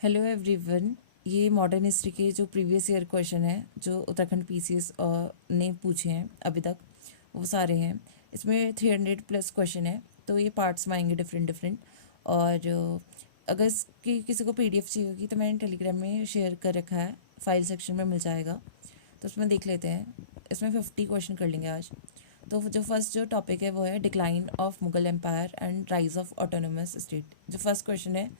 Hello everyone. ये modern history के जो प्रीवियस ईयर क्वेश्चन है जो उत्तराखंड पीसीएस ने पूछे हैं अभी तक, वो सारे हैं। इसमें 300 प्लस क्वेश्चन है, तो ये पार्ट्स में आएंगे डिफरेंट डिफरेंट। और अगर इसकी किसी को पीडीएफ चाहिए होगी तो मैंने टेलीग्राम में शेयर कर रखा है, फाइल सेक्शन में मिल जाएगा, तो उसमें देख लेते हैं। इसमें 50 क्वेश्चन कर लेंगे आज। तो जो फर्स्ट जो टॉपिक है वो है decline of Mughal empire and rise of autonomous state. जो फर्स्ट क्वेश्चन है,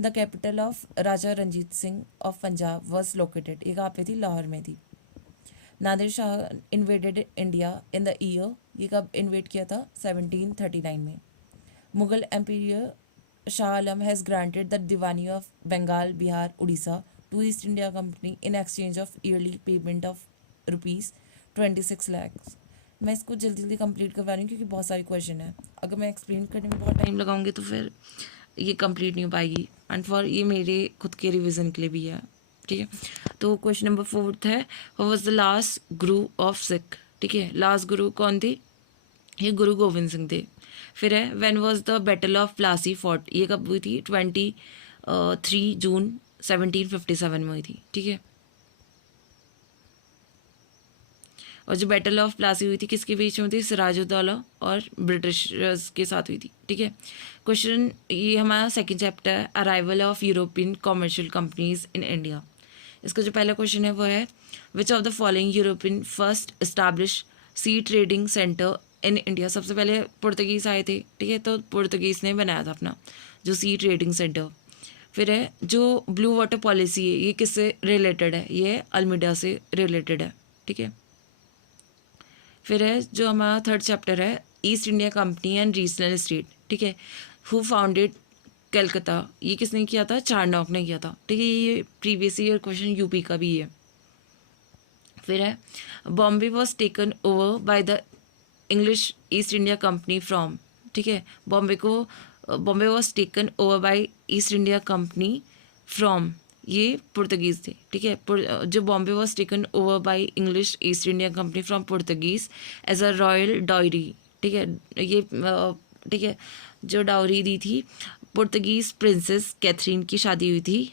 the capital of Raja Ranjit Singh of Punjab was located. ये कहाँ पे थी? लाहौर में थी। Nadir Shah invaded India in the year. ये कब इन्वेड किया था? 1739 में। Mughal empire Shah Alam has granted the Diwani of Bengal Bihar Orissa to East India Company in exchange of yearly payment of ₹26 lakh. मैं इसको जल्दी जल्दी कंप्लीट करवा रही हूँ क्योंकि बहुत सारे क्वेश्चन है। अगर मैं एक्सप्लेन करने में बहुत टाइम लगाऊंगी तो फिर ये कंप्लीट नहीं हो पाएगी, एंड फॉर ये मेरे खुद के रिवीजन के लिए भी है। ठीक है, तो क्वेश्चन नंबर 4 है, who was the last Guru of Sikh. ठीक है, लास्ट गुरु कौन थे? ये गुरु गोविंद सिंह थे। फिर है, when was the battle of Plassey fort. ये कब हुई थी? 23 जून 1757 में हुई थी। ठीक है, और जो बैटल ऑफ प्लासी हुई थी किसके बीच में थी? सिराजुद्दौला और ब्रिटिशर्स के साथ हुई थी। ठीक है, क्वेश्चन ये हमारा सेकंड चैप्टर है, arrival of European commercial companies in India. इसका जो पहला क्वेश्चन है वो है, which of the following European first establish sea trading centre in India. सबसे पहले पुर्तगीज आए थे। ठीक है, तो पुर्तगीज ने बनाया था अपना जो सी ट्रेडिंग सेंटर। फिर है, जो ब्लू वाटर पॉलिसी है ये किससे रिलेटेड है? ये अल्मीडा से रिलेटेड है। ठीक है, फिर है जो हमारा थर्ड चैप्टर है, east India company and regional state. ठीक है, हु फाउंडेड कलकत्ता। ये किसने किया था? चारनॉक ने किया था। ठीक है, ये प्रीवियस ईयर क्वेश्चन यूपी का भी है। फिर है, Bombay was taken over by the English East India Company from. ठीक है, Bombay was taken over by East India Company from, ये पुर्तगीज़ थे। ठीक है, जो Bombay was taken over by English East India Company from Portuguese as a royal dowry. ठीक है, ये ठीक है, जो डाउरी दी थी पुर्तगीज प्रिंसेस कैथरीन की शादी हुई थी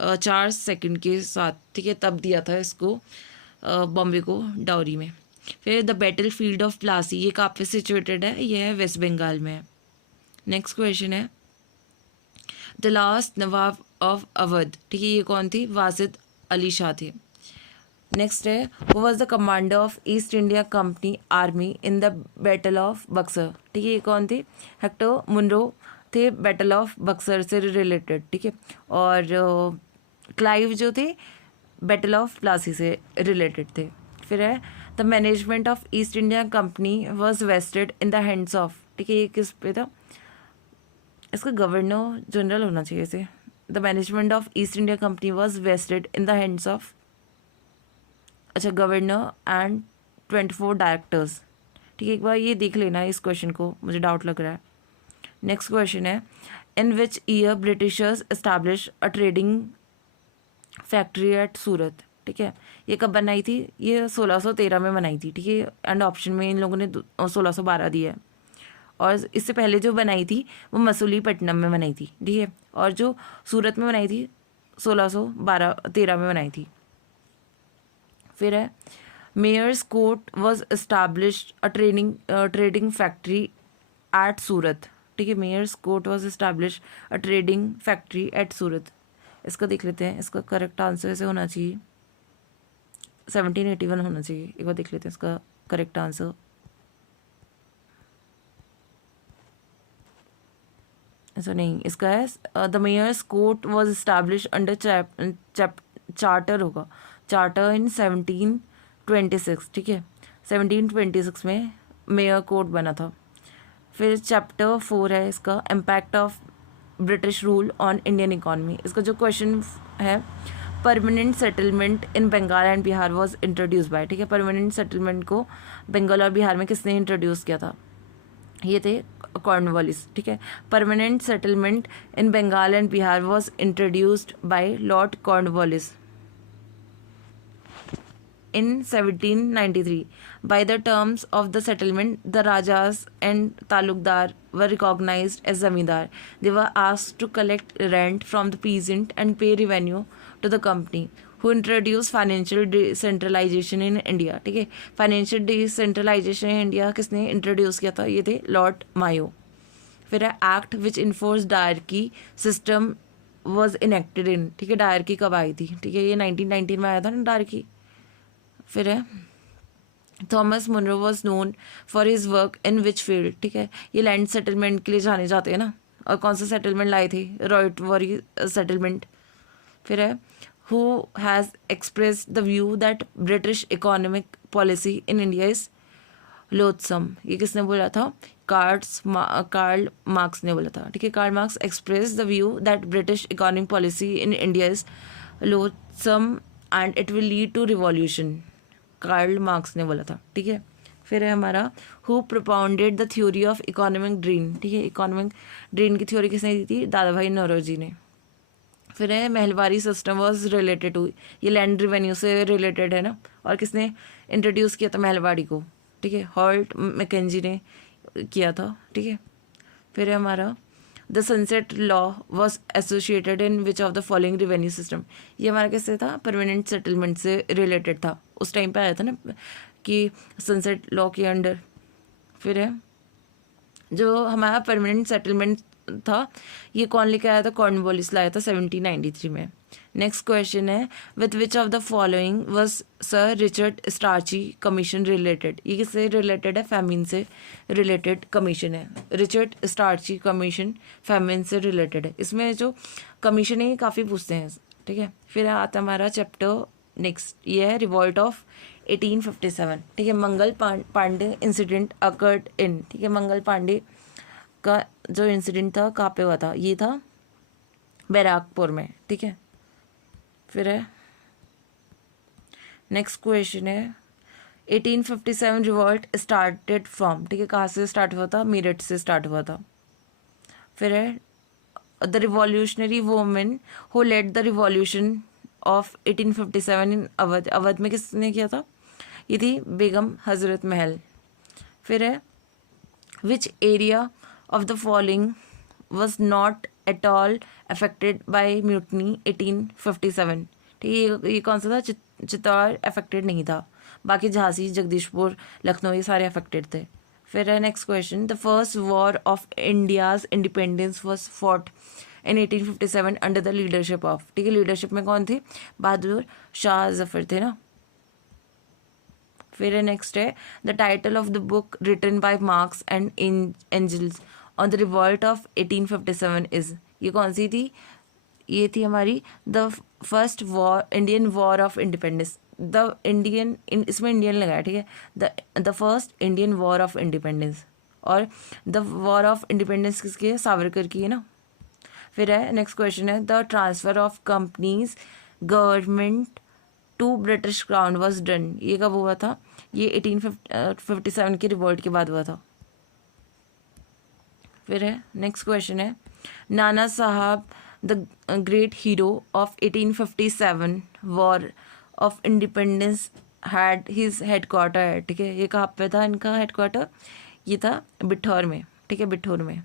चार्ल्स सेकंड के साथ। ठीक है, तब दिया था इसको बॉम्बे को डाउरी में। फिर the battle field of Plassey, ये कहाँ पे सिचुएटेड है? ये है वेस्ट बंगाल में। नेक्स्ट क्वेश्चन है, the last Nawab of Awadh. ठीक है, ये कौन थी? वाजिद अली शाह थे। नेक्स्ट है, वो was the commander of East India company army in the battle of Buxar. ठीक है, ये कौन थे? हेक्टर मुनरो थे, बैटल ऑफ बक्सर से रिलेटेड। ठीक है, और क्लाइव जो थे बैटल ऑफ प्लासी से रिलेटेड थे। फिर है, the management of East India Company was vested in the hands of. ठीक है, ये किस पे था? इसका गवर्नर जनरल होना चाहिए इसे। The management of East India Company was vested in the hands of, अच्छा, गवर्नर एंड 24 डायरेक्टर्स। ठीक है, एक बार ये देख लेना इस क्वेश्चन को, मुझे डाउट लग रहा है। नेक्स्ट क्वेश्चन है, in which year Britishers establish a trading factory at Surat. ठीक है, ये कब बनाई थी? ये 1613 में बनाई थी। ठीक है, एंड ऑप्शन में इन लोगों ने 1612 दिया है। और इससे पहले जो बनाई थी वो मसूलीपट्टनम में बनाई थी। ठीक है, और जो सूरत में बनाई थी 1613 में बनाई थी। फिर है, Mayor's court was established a trading factory at Surat. ठीक है, Mayor's court was established a trading factory at Surat. इसका देख लेते हैं, इसका करेक्ट आंसर ऐसे होना चाहिए 1781 होना चाहिए। एक बार देख लेते हैं इसका करेक्ट आंसर। ऐसा नहीं, इसका है the mayor's court was establish under charter होगा, चार्टर इन 1726। ठीक है, 1726 में मेयर कोर्ट बना था। फिर चैप्टर 4 है इसका, impact of British rule on Indian economy. इसका जो क्वेश्चन है, permanent settlement in Bengal and Bihar was introduce by. ठीक है, परमानेंट सेटलमेंट को बंगाल और बिहार में किसने इंट्रोड्यूस किया था? ये थे कॉर्नवालिस। ठीक है, permanent settlement in Bengal and Bihar was introduced by Lord Cornwallis. in 1793. By the terms of the settlement, the Rajas and Talukdar were recognized as zamindar. They were asked to collect rent from the peasant and pay revenue to the company, who introduced financial decentralization in India. ठीक है, financial decentralisation in India किसने introduce किया था? ये थे Lord मायो. फिर है act which enforce dyarchy system was enacted इन. ठीक है, डायरकी कब आई थी? ठीक है, ये 1919 में आया था ना डायरकी. फिर है Thomas Munro was known for his work in which field. ठीक है, ये लैंड सेटलमेंट के लिए जाने जाते हैं ना. और कौन सा सेटलमेंट लाए थे? रॉयटवरी सेटलमेंट. फिर है who has expressed the view that British economic policy in India is loathsome. ये किसने बोला था? कार्ल मार्क्स ने बोला था. ठीक है, Karl Marx express the view that British economic policy in India is loathsome and it will lead to revolution. Karl Marx ने बोला था. ठीक है, फिर है हमारा who propounded the theory of economic drain. ठीक है, इकोनॉमिक ड्रेन की थ्योरी किसने दी थी? दादा भाई नौरोजी ने. फिर है Mahalwari system was related to, ये लैंड रिवेन्यू से रिलेटेड है ना. और किसने इंट्रोड्यूस किया था महलवाड़ी को? ठीक है, हॉल्ट मैकेंजी ने किया था. ठीक है, फिर है हमारा the sunset law was associated in which of the following revenue system. ये हमारा कैसे था? परमानेंट सेटलमेंट से रिलेटेड था. उस टाइम पे आया था ना कि सनसेट लॉ के अंडर. फिर है जो हमारा परमानेंट सेटलमेंट था, ये कौन लेके आया था? कॉर्नवालिस लाया था 1793 में. नेक्स्ट क्वेश्चन है with which of the following was sir Richard starchy commission related. ये किससे रिलेटेड है? फैमिन से रिलेटेड कमीशन है. रिचर्ड स्टार्ची कमीशन फैमिन से रिलेटेड है. इसमें जो कमीशन है ये काफ़ी पूछते हैं. ठीक है, फिर आता हमारा चैप्टर नेक्स्ट, ये है रिवॉल्ट ऑफ 1857. ठीक है, Mangal Pandey incident occurred in. ठीक है, मंगल पांडे का जो इंसिडेंट था कहाँ पे हुआ था? ये था बैराकपुर में. ठीक है, फिर है नेक्स्ट क्वेश्चन है 1857 रिवॉल्ट स्टार्टेड फ्रॉम. ठीक है, कहाँ से स्टार्ट हुआ था? मेरठ से स्टार्ट हुआ था. फिर है the revolutionary women who led the revolution of 1857 in Awadh. Awadh में किसने किया था? ये थी बेगम हजरत महल. फिर है which area of the following was not at all affected by mutiny 1857. ठीक है, ये कौन सा था? चित्तौड़ अफेक्टेड नहीं था. बाकी झांसी, जगदीशपुर, लखनऊ ये सारे अफेक्टेड थे. फिर है next question the first war of India's independence was fought in 1857 under the leadership of. ठीक है, लीडरशिप में कौन थे? बहादुर शाह जफर थे ना. फिर है नेक्स्ट है the title of the book written by Marx and Engels on the revolt of 1857 is. ये कौन सी थी? ये थी हमारी the first war, Indian war of independence. The Indian, इसमें इंडियन लगाया. ठीक है, the first Indian war of independence. और द वॉर ऑफ इंडिपेंडेंस किसकी है? सावरकर की है ना. फिर है नेक्स्ट क्वेश्चन है the transfer of company's government to British crown was done. ये कब हुआ था? ये 1857 की रिवॉल्ट के बाद हुआ था. फिर है नेक्स्ट क्वेश्चन है नाना साहब the great hero of 1857 war of independence had his headquarter. ठीक है, ये कहाँ पे था इनका हेडक्वार्टर? ये था बिठौर में. ठीक है, बिठौर में.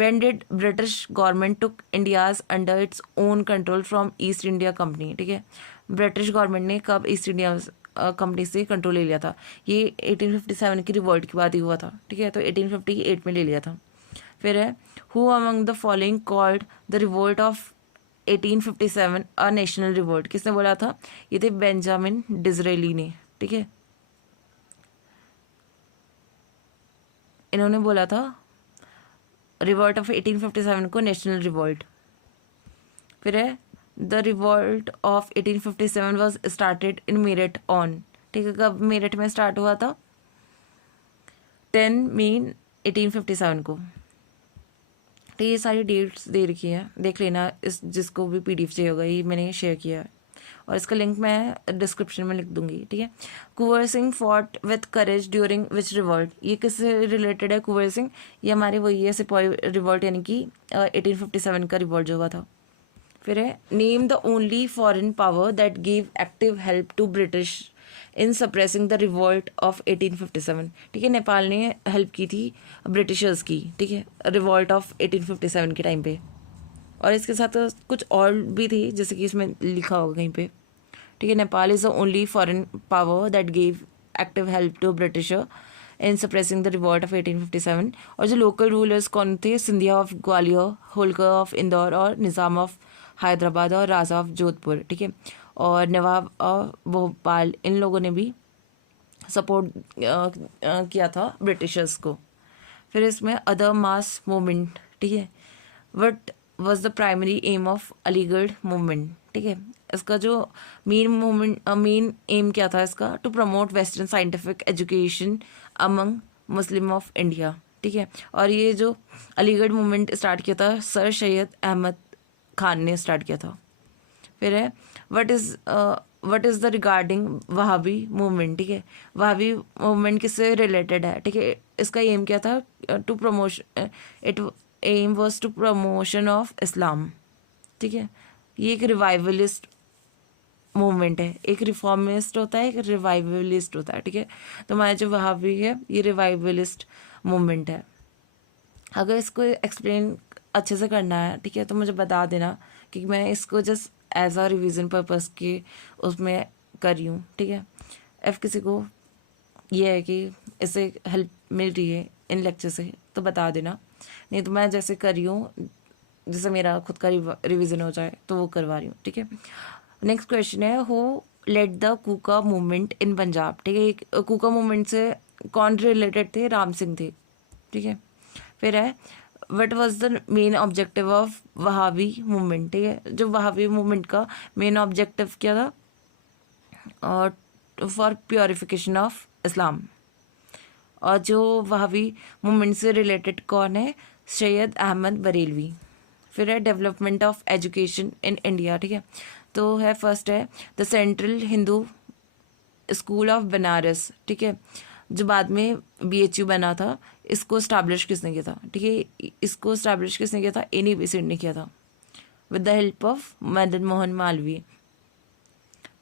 when did British government took India's under its own control from east India company. ठीक है, ब्रिटिश गवर्नमेंट ने कब ईस्ट इंडिया कंपनी से कंट्रोल ले लिया था? ये 1857 की रिवॉल्ट के बाद ही हुआ था. ठीक है, तो 1858 में ले लिया था. फिर है who among the following called the revolt of 1857 a national revolt. किसने बोला था? ये थे बेंजामिन डिजरेली ने. ठीक है, इन्होंने बोला था रिवॉल्ट ऑफ 1857 को नेशनल रिवॉल्ट. फिर है the revolt of 1857 was started in Meerut on. ठीक है, कब मेरठ में स्टार्ट हुआ था? 10 मई 1857 को. तो ये सारी डेट्स दे रखी है, देख लेना. इस जिसको भी PDF चाहिए होगा ये मैंने शेयर किया है और इसका लिंक मैं डिस्क्रिप्शन में लिख दूंगी. ठीक है, Kunwar Singh fought with courage during which revolt. ये किससे रिलेटेड है? कुंवर सिंह ये हमारे वही है सिपाही रिवॉल्ट, यानी कि 1857 का रिवॉल्ट जो हुआ था. फिर है name the only foreign power that give active help to British in suppressing the revolt of 1857। ठीक है, नेपाल ने हेल्प की थी ब्रिटिशर्स की, ठीक है, रिवॉल्ट ऑफ 1857 के टाइम पे। और इसके साथ कुछ और भी थी जैसे कि इसमें लिखा होगा कहीं पे। ठीक है, Nepal is the only foreign power that give active help to Britisher in suppressing the revolt of 1857। और जो लोकल रूलर्स कौन थे, सिंधिया ऑफ ग्वालियर, होलकर ऑफ इंदौर और निज़ाम ऑफ हैदराबाद और राजा ऑफ जोधपुर। ठीक है, और नवाब ऑफ भोपाल, इन लोगों ने भी सपोर्ट किया था ब्रिटिशर्स को। फिर इसमें अदर मास मूवमेंट। ठीक है, what was the primary aim of Aligarh movement. ठीक है, इसका जो मेन एम क्या था इसका, to promote western scientific education among Muslim of India. ठीक है, और ये जो अलीगढ़ मूवमेंट स्टार्ट किया था सर सैयद अहमद खान ने स्टार्ट किया था। फिर है what is the regarding Wahhabi movement. ठीक है, वहाबी मूवमेंट किससे रिलेटेड है। ठीक है, इसका एम क्या था, to promotion, it aim was to promotion of Islam. ठीक है, ये एक रिवाइवलिस्ट मूवमेंट है, एक रिफॉर्मिस्ट होता है, एक रिवाइवलिस्ट होता है। ठीक है, तो हमारा जो वहाबी है ये रिवाइवलिस्ट मूवमेंट है। अगर इसको एक्सप्लेन अच्छे से करना है, ठीक है, तो मुझे बता देना, क्योंकि मैं इसको just as a revision purpose के उसमें कर रही हूँ। ठीक है, एफ किसी को ये है कि इससे हेल्प मिल रही है इन लेक्चर से तो बता देना, नहीं तो मैं जैसे कर रही हूँ, जैसे मेरा खुद का रिवीजन हो जाए तो वो करवा रही हूँ। ठीक है, नेक्स्ट क्वेश्चन है who led the Kuka movement in Punjab. ठीक है, कूका मूवमेंट से कौन रिलेटेड थे, राम सिंह थे। ठीक है, फिर है what was the main objective of Wahhabi movement. ठीक है, जो वहाबी मूवमेंट का मेन ऑब्जेक्टिव क्या था, और फॉर प्योरिफिकेशन ऑफ इस्लाम। और जो वहाबी मूवमेंट से रिलेटेड कौन है, सैयद अहमद बरेलवी। फिर है development of education in India. ठीक है, तो है फर्स्ट है the central Hindu school of Banaras. ठीक है, जो बाद में BHU बना था, इसको स्टैब्लिश किसने किया था। ठीक है, इसको स्टैब्लिश किसने किया था, एनी बेसेंट ने किया था with the help of Madan Mohan Malaviya.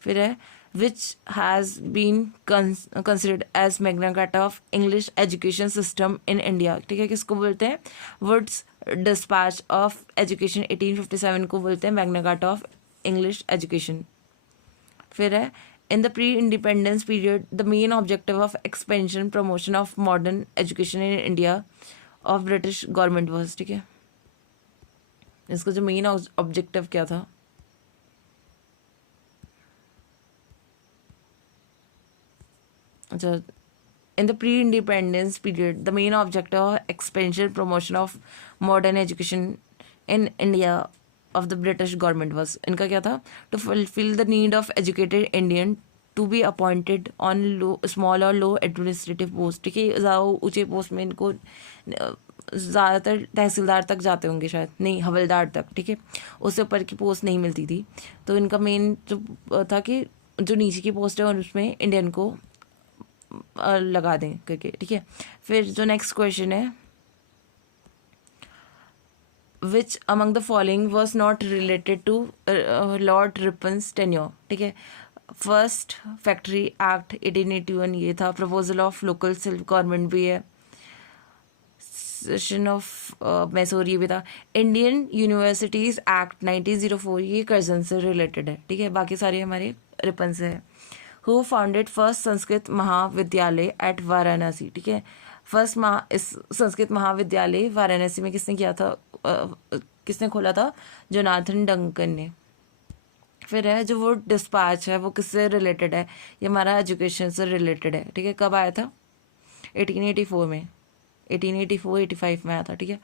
फिर है which has been considered as Magna Carta of English education system in India. ठीक है, किसको बोलते हैं, वुड्स डिस्पैच ऑफ एजुकेशन 1857 को बोलते हैं Magna Carta of English education. फिर है in the pre independence period the main objective of expansion promotion of modern education in India of British government was. ठीक है, इसका जो मेन ऑब्जेक्टिव क्या था, अच्छा, in the pre-independence period the main objective of expansion promotion of modern education in India of the British government was, इनका क्या था, to fulfill the need of educated Indian to be appointed on low small और low administrative post। ठीक है, ज़्यादा ऊंचे post में इनको ज़्यादातर तहसीलदार तक जाते होंगे शायद, नहीं हवलदार तक। ठीक है, उससे ऊपर की पोस्ट नहीं मिलती थी, तो इनका मेन जो था कि जो नीचे की पोस्ट है और उसमें इंडियन को लगा दें करके। ठीक है, फिर जो नेक्स्ट क्वेश्चन है which among the following was not related to Lord Ripon's tenure. ठीक है, फर्स्ट फैक्ट्री एक्ट 1881 ये था, proposal of local self government भी है, सेशन ऑफ मैसूर ये भी था, इंडियन यूनिवर्सिटीज एक्ट 1904 ये कर्जन से रिलेटेड है। ठीक है, बाकी सारे हमारे रिपन से है। हु फाउंडेड फर्स्ट संस्कृत महाविद्यालय एट वाराणसी। ठीक है, फर्स्ट इस संस्कृत महाविद्यालय वाराणसी में किसने किया था, किसने खोला था, जोनाथन डंकन ने। फिर है जो वो डिस्पैच है वो किससे रिलेटेड है, ये हमारा एजुकेशन से रिलेटेड है। ठीक है, कब आया था, 1884 में, 1884-85 में आया था। ठीक है,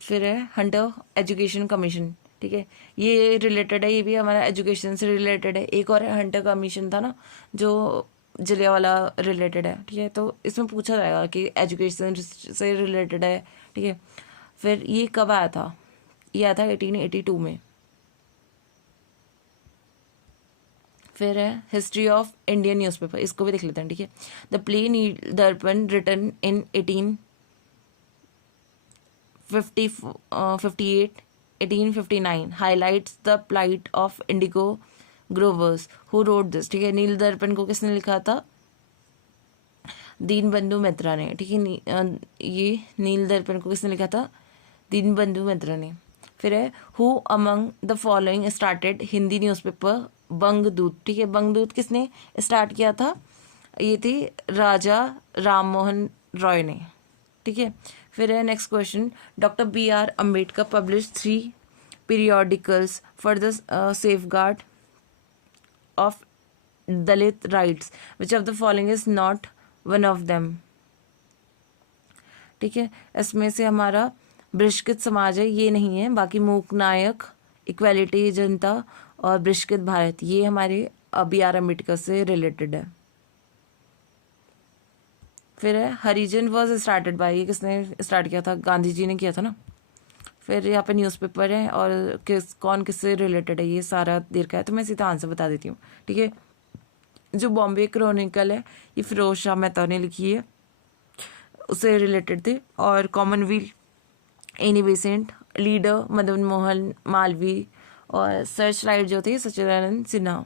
फिर है हंटर एजुकेशन कमीशन। ठीक है, ये रिलेटेड है, ये भी हमारा एजुकेशन से रिलेटेड है। एक और हंटर कमीशन था ना जो जलियांवाला रिलेटेड है। ठीक है, तो इसमें पूछा जाएगा कि एजुकेशन से रिलेटेड है। ठीक है, फिर ये कब आया था, ये आया था 1882 में। फिर है हिस्ट्री ऑफ इंडियन न्यूज़पेपर, इसको भी देख लेते हैं। ठीक है, द प्ले नील दर्पण written in 58 1859 highlights the plight of indigo growers. Who wrote this? ठीक है, नील दर्पण को किसने लिखा था? दीनबंधु मित्रा ने। ठीक है, ये नील दर्पण को किसने लिखा था? दीनबंधु मित्रा ने। फिर है who among the following started Hindi newspaper Bangadoot. ठीक है, बंगदूत किसने स्टार्ट किया था? ये थी राजा राम मोहन रॉय ने। ठीक है, फिर है next question, doctor B.R. Ambedkar publish 3 periodicals for the safeguard of Dalit rights, which of the following is not one of them. ठीक है, इसमें से हमारा बहिष्कृत समाज है, ये नहीं है। बाकी मूक नायक, इक्वालिटी जनता और बहिष्कृत भारत, ये हमारे B.R. अम्बेडकर से रिलेटेड है। फिर है हरिजन वॉज स्टार्टेड बाय, ये किसने स्टार्ट किया था? गांधी जी ने किया था ना। फिर यहाँ पे न्यूज़पेपर है और कौन किससे रिलेटेड है, ये सारा देर का है, तो मैं सीधा आंसर बता देती हूँ। ठीक है, जो बॉम्बे क्रॉनिकल है ये फिरोज शाह मेहता ने लिखी है, उससे रिलेटेड थे। और Commonwealth Annie Besant, leader Madan Mohan Malviya और सर्च लाइट जो थे सच्चिदानंद सिन्हा।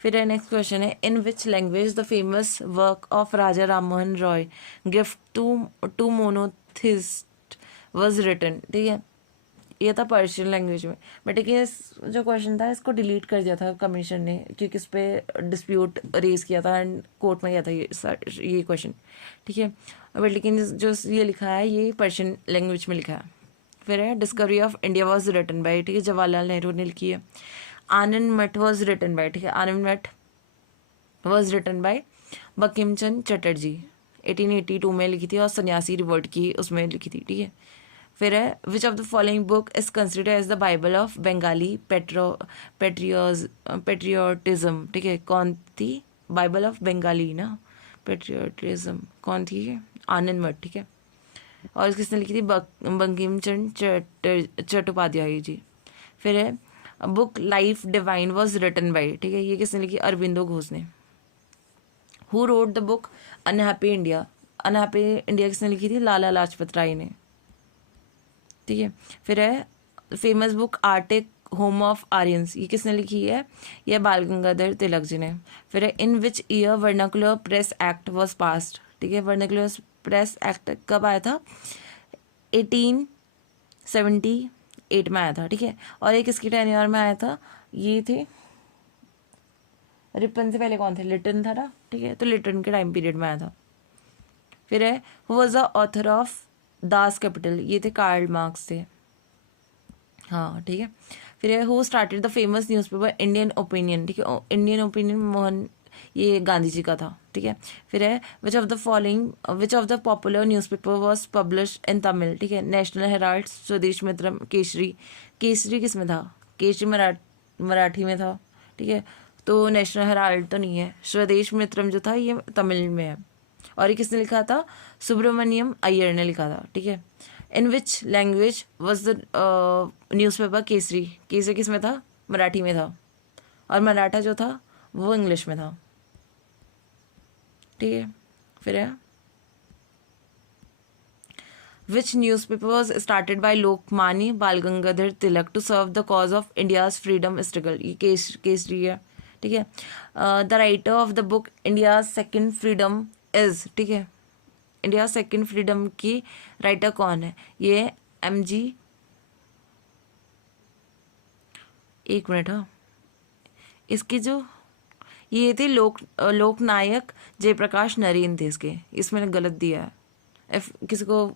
फिर नेक्स्ट क्वेश्चन है, in which language the famous work of Raja Ram Mohan Roy gift to monotheist was written. ठीक है, ये था पर्शियन लैंग्वेज में, बट ठीक है, जो क्वेश्चन था इसको डिलीट कर दिया था कमीशन ने, क्योंकि इस पर डिस्प्यूट रेज किया था एंड कोर्ट में गया था ये क्वेश्चन। ठीक है, बट लेकिन जो ये लिखा है ये पर्शियन लैंग्वेज में लिखा है। फिर है Discovery of India was written by, ठीक है, जवाहरलाल नेहरू ने लिखी है। आनंद मठ वॉज रिटन बाय, ठीक है, आनंद मठ was written bye Bankim Chandra Chatterjee, 1882 में लिखी थी और सन्यासी रिवोल्ट की उसमें लिखी थी। ठीक है, फिर है which of the following book is considered as the Bible of Bengali patriotism. ठीक है, कौन थी? बाइबल ऑफ बंगाली ना, पेट्रियोटिज्म कौन थी? आनंद मठ। ठीक है, और किसने लिखी थी? बंकिम चंद्र चट्टोपाध्याय जी। फिर है book Life Divine was written by, ठीक है, ये किसने लिखी? अरविंदो घोष ने। Who wrote the book Unhappy India, Unhappy India किसने लिखी थी? लाला लाजपत राय ने। ठीक है, फिर है famous book Arctic home of Aryans, ये किसने लिखी है? यह बाल गंगाधर तिलक जी ने। फिर है in which year vernacular press act was passed. ठीक है, वर्नाकुलर प्रेस एक्ट कब आया था? 1878 में आया था। ठीक है, और ये किसकी टेन्योर में आया था? ये थे रिपन से पहले कौन थे? लिटन था ना। ठीक है, तो लिटन के टाइम पीरियड में आया था। फिर है who was the author of Das Kapital, ये थे कार्ल मार्क्स थे। हाँ, ठीक है, फिर है who started the famous newspaper Indian opinion. ठीक है, इंडियन ओपिनियन मोहन, ये गांधी जी का था। ठीक है, फिर है which of the popular newspaper was publish in Tamil. ठीक है, नेशनल हेराल्ड, स्वदेश मित्रम, केसरी। केसरी किस में था? केसरी मराठी में था। ठीक है, तो नेशनल हेराल्ड तो नहीं है। स्वदेश मित्रम जो था ये तमिल में है, और ये किसने लिखा था? सुब्रमण्यम अय्यर ने लिखा था। ठीक है, in which language was the newspaper Kesari. Kesari किस में था? मराठी में था, और मराठा जो था वो इंग्लिश में था। ठीक है, फिर है which newspaper was started by Lokmanya Bal Gangadhar Tilak to serve the cause of India's freedom struggle, ये केसरी है। ठीक है, the writer of the book India second freedom is. ठीक है, इंडिया सेकेंड फ्रीडम की राइटर कौन है? ये MG, एक मिनट, हाँ, इसके जो ये थे लोकनायक जयप्रकाश नरेन थे इसके, इसमें गलत दिया है। किसी को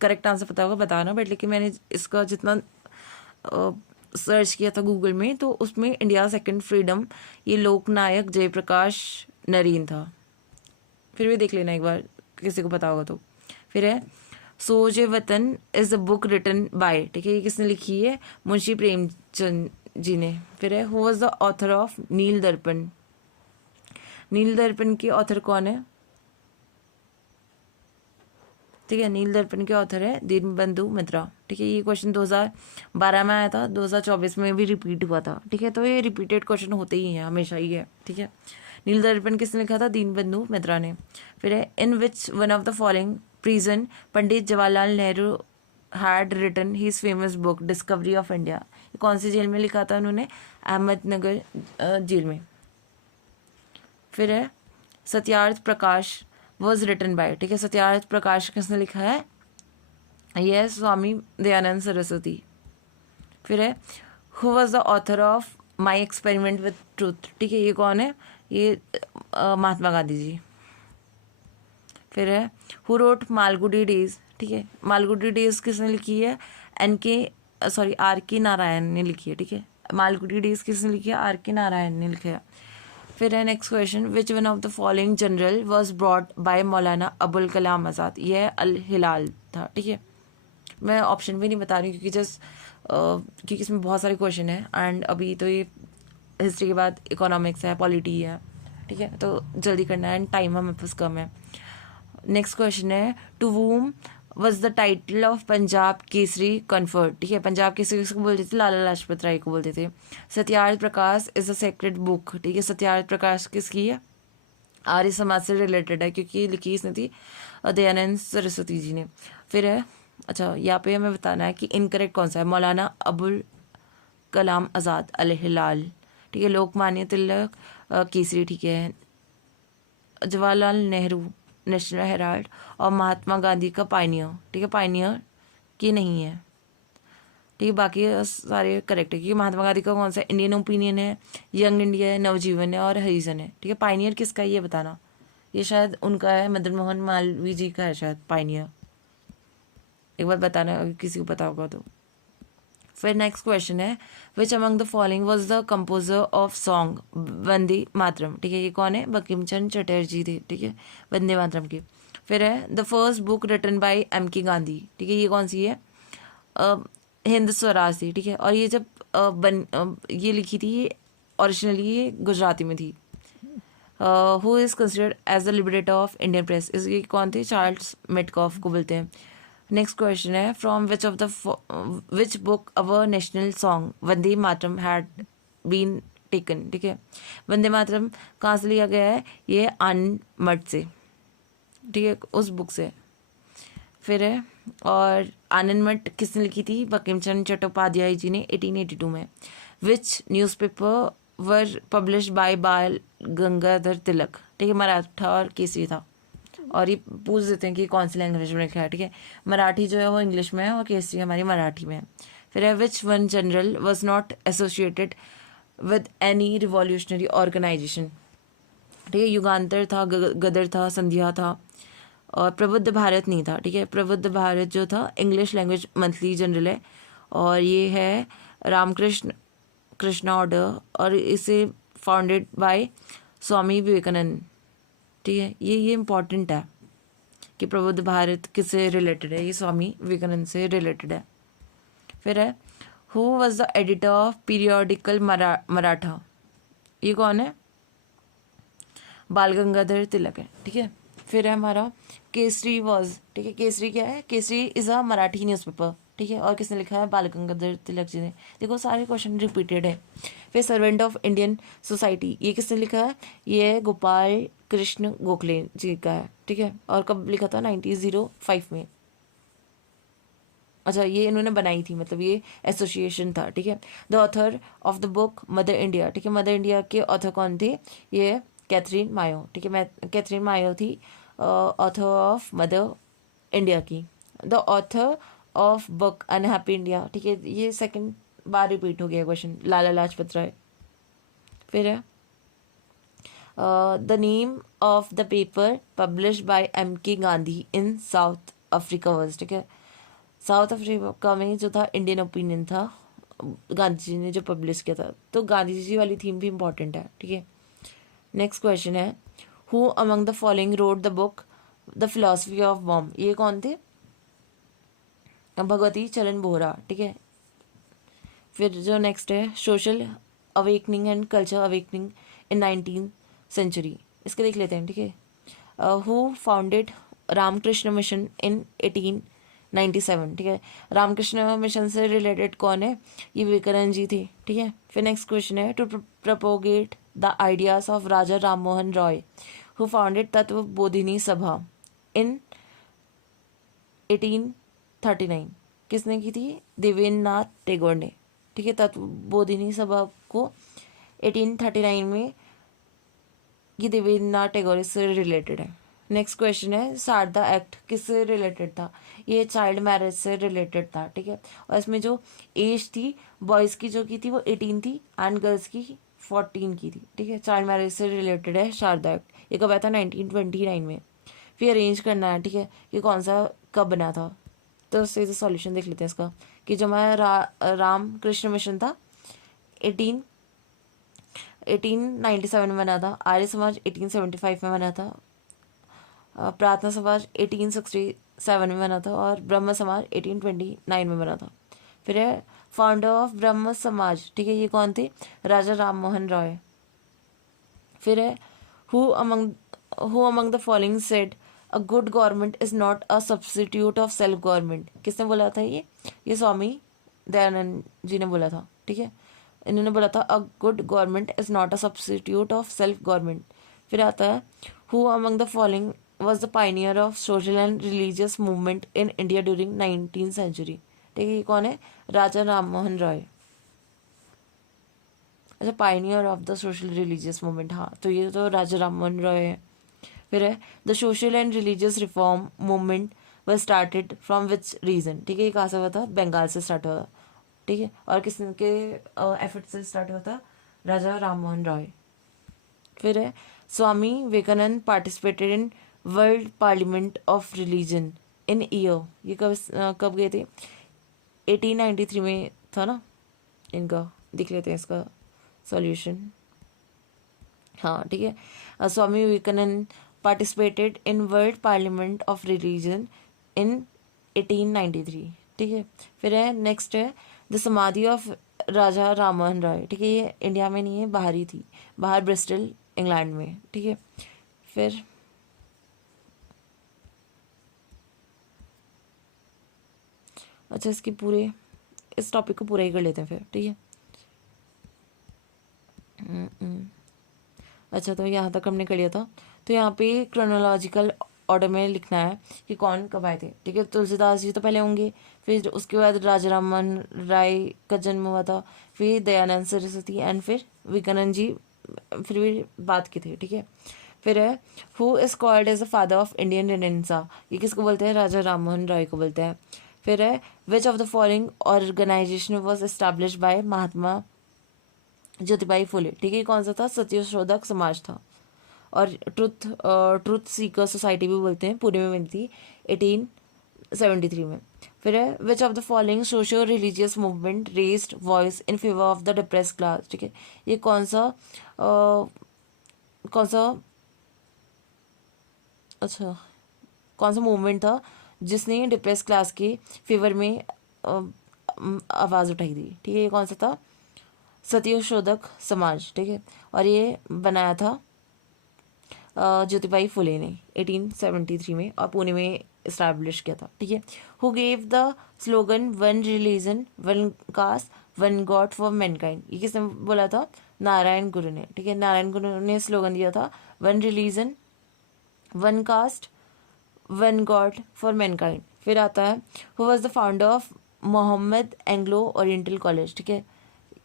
करेक्ट आंसर पता होगा बताना, बट लेकिन मैंने इसका जितना सर्च किया था गूगल में तो उसमें इंडिया सेकेंड फ्रीडम ये लोकनायक जयप्रकाश नरेन था। फिर भी देख लेना एक बार, किसी को पता होगा तो। फिर है Soze Watan is a book written by. ठीक है, ये किसने लिखी है? मुंशी प्रेमचंद जी ने। फिर है who was the author of Nil Darpan. Nil दर्पण के ऑथर कौन है? ठीक है, नील दर्पण के ऑथर है दीनबंधु मित्रा। ठीक है, ये क्वेश्चन 2012 में आया था, 2024 में भी रिपीट हुआ था। ठीक है, तो ये रिपीटेड क्वेश्चन होते ही हैं, हमेशा ही है। ठीक है, नील दर्पण किसने लिखा था? दीनबंधु मित्रा ने। फिर है in which one of the following prison Pandit Jawaharlal Nehru had written his famous book discovery of India, कौन सी जेल में लिखा था उन्होंने? अहमदनगर जेल में। फिर है Satyarth Prakash was written by, ठीक है, सत्यार्थ प्रकाश किसने लिखा है? यह है स्वामी दयानंद सरस्वती। फिर है who was the author of my experiment with truth, ठीक है, ये कौन है? ये महात्मा गांधी जी। फिर है हु रोट मालगुडी डेज, ठीक है, मालगुडी डेज किसने लिखी है? आर के नारायण ने लिखी है, ठीक है, मालगुडी डेज किसने लिखी है? आर के नारायण ने लिखा है। फिर है next question, which one of the following general was brought by Maulana Abul Kalam Azad, यह अल हिलाल था, ठीक है। मैं ऑप्शन भी नहीं बता रही हूँ क्योंकि क्योंकि इसमें बहुत सारे क्वेश्चन है, एंड अभी तो ये हिस्ट्री के बाद इकोनॉमिक्स है, पॉलिटी है, ठीक है, तो जल्दी करना है एंड टाइम हमें पास कम है। नेक्स्ट क्वेश्चन है to whom was the title of Punjab Kesari conferred, ठीक है, पंजाब केसरी किसको बोलते थे? लाला लाजपत राय को बोलते थे। Satyarth Prakash is a sacred book, ठीक है, सत्यार्थ प्रकाश किसकी है? आर्य समाज से रिलेटेड है क्योंकि लिखी इसने थी दयानंद सरस्वती जी ने। फिर है अच्छा, यहाँ पे हमें बताना है कि इनकरेक्ट कौन सा है। मौलाना अबुल कलाम आज़ाद अल हिलाल, ठीक है, लोकमान्य तिलक केसरी, ठीक है, जवाहरलाल नेहरू नेशनल हेराल्ड, और महात्मा गांधी का पायनियर, ठीक है, पायनियर की नहीं है, ठीक है, बाकी सारे करेक्ट है क्योंकि महात्मा गांधी का कौन सा? इंडियन ओपिनियन है, यंग इंडिया है, नवजीवन है और हरिजन है, ठीक है। पायनियर किसका है ये बताना, ये शायद उनका है, मदन मोहन मालवीय जी का है शायद पायनियर, एक बार बताना अगर किसी को पता होगा तो। फिर नेक्स्ट क्वेश्चन है which among the following was the composer of song Vande Mataram, ठीक है, ये कौन है? बंकिम चंद्र चटर्जी थे, ठीक है, वंदे मातरम की। फिर है the first book written by M.K. Gandhi, ठीक है, ये कौन सी है? हिंद स्वराज थी, ठीक है, और ये जब ये लिखी थी, ये ओरिजिनली ये गुजराती में थी। Who is considered as the liberator of Indian press, ये कौन थे? चार्ल्स मेटकॉफ को बोलते हैं। नेक्स्ट क्वेश्चन है from which book our national song Vande Mataram had been taken, ठीक है, वंदे मातरम कहाँ से लिया गया है? ये आनंद मठ से, ठीक है, उस बुक से। फिर है और आनंद मठ किसने लिखी थी? बंकिम चंद्र चट्टोपाध्याय जी ने 1882 में। विच न्यूज़पेपर वर पब्लिश बाय बाल गंगाधर तिलक, ठीक है, मराठा और केसरी था। और ये पूछ देते हैं कि कौन सी लैंग्वेज में लिखा है, ठीक है, मराठी जो है वो इंग्लिश में है और केसरी हमारी मराठी में है। फिर है which one general was not associated with any revolutionary organization, ठीक है, युगांतर था, गदर था, संध्या था, और प्रबुद्ध भारत नहीं था, ठीक है, प्रबुद्ध भारत जो था इंग्लिश लैंग्वेज मंथली जनरल है, और ये है रामकृष्ण कृष्णा ऑर्डर, और इसे फाउंडेड बाय स्वामी विवेकानंद, ठीक है, ये इम्पॉर्टेंट है कि प्रबुद्ध भारत किससे रिलेटेड है? ये स्वामी विवेकानंद से रिलेटेड है। फिर है who was the editor of periodical Maratha, ये कौन है? बाल गंगाधर तिलक है, ठीक है। फिर है हमारा केसरी वॉज, ठीक है, केसरी क्या है? Kesari is a Marathi newspaper, ठीक है, और किसने लिखा है? बाल गंगाधर तिलक जी ने। देखो सारे क्वेश्चन रिपीटेड है। फिर सर्वेंट ऑफ इंडियन सोसाइटी, ये किसने लिखा है? ये गोपाल कृष्ण गोखले जी का है, ठीक है, और कब लिखा था? 1905 में। अच्छा, ये इन्होंने बनाई थी, मतलब ये एसोसिएशन था, ठीक है। The author of the book mother India, ठीक है, मदर इंडिया के ऑथर कौन थे? ये कैथरीन मायो, ठीक है, कैथरीन मायो थी ऑथर ऑफ मदर इंडिया की। The author of book Unhappy India, ठीक है, ये सेकंड बार रिपीट हो गया क्वेश्चन, लाला लाजपत राय। फिर है the name of the paper publish by M.K. Gandhi in south Africa was, ठीक है, साउथ अफ्रीका में जो था इंडियन ओपिनियन था, गांधी जी ने जो पब्लिश किया था, तो गांधी जी वाली थीम भी इम्पॉर्टेंट है, ठीक है। नेक्स्ट क्वेश्चन है who among the following road the book the philosophy of bomb, ये कौन थे? भगवती चरण बोहरा, ठीक है। फिर जो नेक्स्ट है social awakening and culture awakening in 19th century, इसके देख लेते हैं, ठीक है। Who founded Ramakrishna Mission in 1897, ठीक है, रामकृष्ण मिशन से रिलेटेड कौन है? ये विवेकानंद जी थे, ठीक है। फिर नेक्स्ट क्वेश्चन है to propagate the ideas of Raja Ram Mohan Roy who founded Tattva Bodhini सभा इन 1839, किसने की थी? देवेंद्रनाथ टैगोर ने, ठीक है। तत्वबोधिनी सभा को 1839 में, ये देवेंद्रनाथ टैगोर से रिलेटेड है। नेक्स्ट क्वेश्चन है शारदा एक्ट किससे रिलेटेड था? ये चाइल्ड मैरिज से रिलेटेड था, ठीक है। और इसमें जो एज थी बॉयज़ की जो की थी वो 18 थी एंड गर्ल्स की 14 की थी, ठीक है। चाइल्ड मैरिज से रिलेटेड है शारदा एक्ट। ये कब आया था? 1929 में। फिर अरेंज करना है, ठीक है, कि कौन सा कब बना था। तो सीधे सॉल्यूशन देख लेते हैं इसका, कि जो हमारा राम कृष्ण मिशन था 1897 में बना था। आर्य समाज 1875 में बना था। प्रार्थना समाज 1867 में बना था। और ब्रह्म समाज 1829 में बना था। फिर है फाउंडर ऑफ ब्रह्म समाज, ठीक है, ये कौन थे? राजा राम मोहन रॉय। फिर है who among the following said a good government is not a substitute of self government? किसने बोला था ये स्वामी दयानंद जी ने बोला था, ठीक है। इन्होंने बोला था a good government is not a substitute of self government. फिर आता है who among the following was the pioneer of social and religious movement in India during 19th century? ठीक है, ये कौन है? राजा राम मोहन रॉय। अच्छा, pioneer of the social religious movement, हाँ, तो ये तो राजा राम मोहन रॉय है। फिर है the social and religious reform movement was started from which region? ठीक है, ये कहाँ से हुआ था? बंगाल से स्टार्ट हुआ था, ठीक है। और किसके एफर्ट से स्टार्ट हुआ था? राजा राम मोहन रॉय। फिर है Swami Vivekananda participated in world parliament of religion in year? ये कब गए थे? 1893 में था ना इनका। देख लेते हैं इसका सॉल्यूशन। हाँ, ठीक है। Swami Vivekananda participated in world parliament of religion in 1893, ठीक है। फिर है नेक्स्ट है द समाधि ऑफ राजा राम मोहन रॉय, ठीक है, ये इंडिया में नहीं है, बाहर ही थी, बाहर ब्रिस्टल इंग्लैंड में, ठीक है। फिर अच्छा, इस टॉपिक को पूरा ही कर लेते हैं फिर, ठीक है। अच्छा, तो यहाँ तक हमने कर लिया था। तो यहाँ पे क्रोनोलॉजिकल ऑर्डर में लिखना है कि कौन कब आए थे, ठीक है। तुलसीदास जी तो पहले होंगे, फिर उसके बाद राजा राममोहन राय का जन्म हुआ था, फिर दयानंद सरस्वती एंड फिर विवेकानंद जी फिर भी बात की थी, ठीक है। फिर है who is called as the father of Indian renaissance? ये किसको बोलते हैं? राजा राममोहन राय को बोलते हैं। फिर है which of the following organisation was established by Mahatma Jyotibai Phule? ठीक है, कौन सा था? सत्यशोधक समाज था। और ट्रुथ सीकर सोसाइटी भी बोलते हैं, पुणे में बनी थी 1873 में। फिर है which of the following socio religious movement raised voice in favour of the depress class? ठीक है, ये कौन सा अच्छा कौन सा मूवमेंट था जिसने डिप्रेस क्लास के फेवर में आवाज़ उठाई थी? ठीक है, ये कौन सा था? सत्यशोधक समाज, ठीक है। और ये बनाया था ज्योतिबाई फुले ने 1873 में, और पुणे में इस्टेब्लिश किया था, ठीक है। Who gave the slogan one religion one caste one god for Mankind? ये किसने बोला था? नारायण गुरु ने, ठीक है। नारायण गुरु ने स्लोगन दिया था one religion one caste one god for mankind. फिर आता है who was the founder of Mohammad Anglo Oriental College? ठीक है,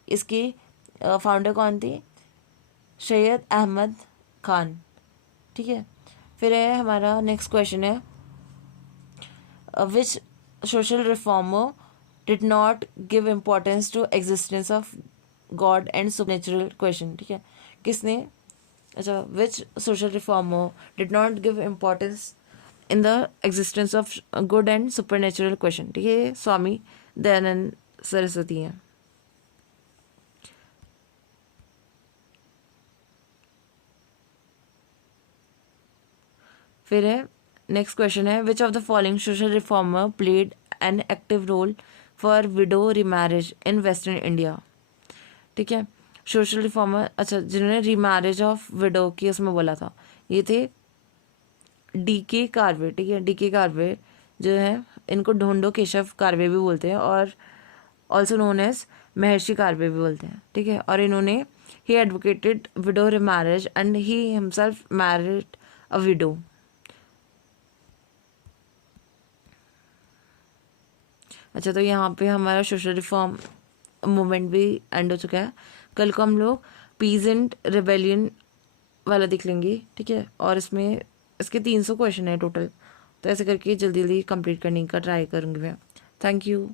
इसके फाउंडर कौन थे? सैयद अहमद खान, ठीक है। फिर है हमारा नेक्स्ट क्वेश्चन है which social reformer did not give importance to existence of God and supernatural question? ठीक है, किसने? अच्छा, which social reformer did not give importance in the existence of good and supernatural question? ठीक है, स्वामी दयानंद सरस्वती हैं। फिर है नेक्स्ट क्वेश्चन है which of the following social reformer played an active role for widow remarriage in western India? ठीक है, social reformer, अच्छा, जिन्होंने रीमैरिज ऑफ विडो की उसमें बोला था, ये थे डीके कार्वे, ठीक है। डीके कार्वे जो है, इनको ढोंडो केशव कार्वे भी बोलते हैं और ऑल्सो नोन एज महर्षि कार्वे भी बोलते हैं, ठीक है। और इन्होंने ही advocated window remarriage and he himself married a window. अच्छा, तो यहाँ पे हमारा सोशल रिफॉर्म मूवमेंट भी एंड हो चुका है। कल को हम लोग पीजेंट रिबेलियन वाला देख लेंगे, ठीक है। और इसमें इसके 300 क्वेश्चन है टोटल, तो ऐसे करके जल्दी जल्दी कंप्लीट करने का ट्राई करूँगी मैं। Thank you.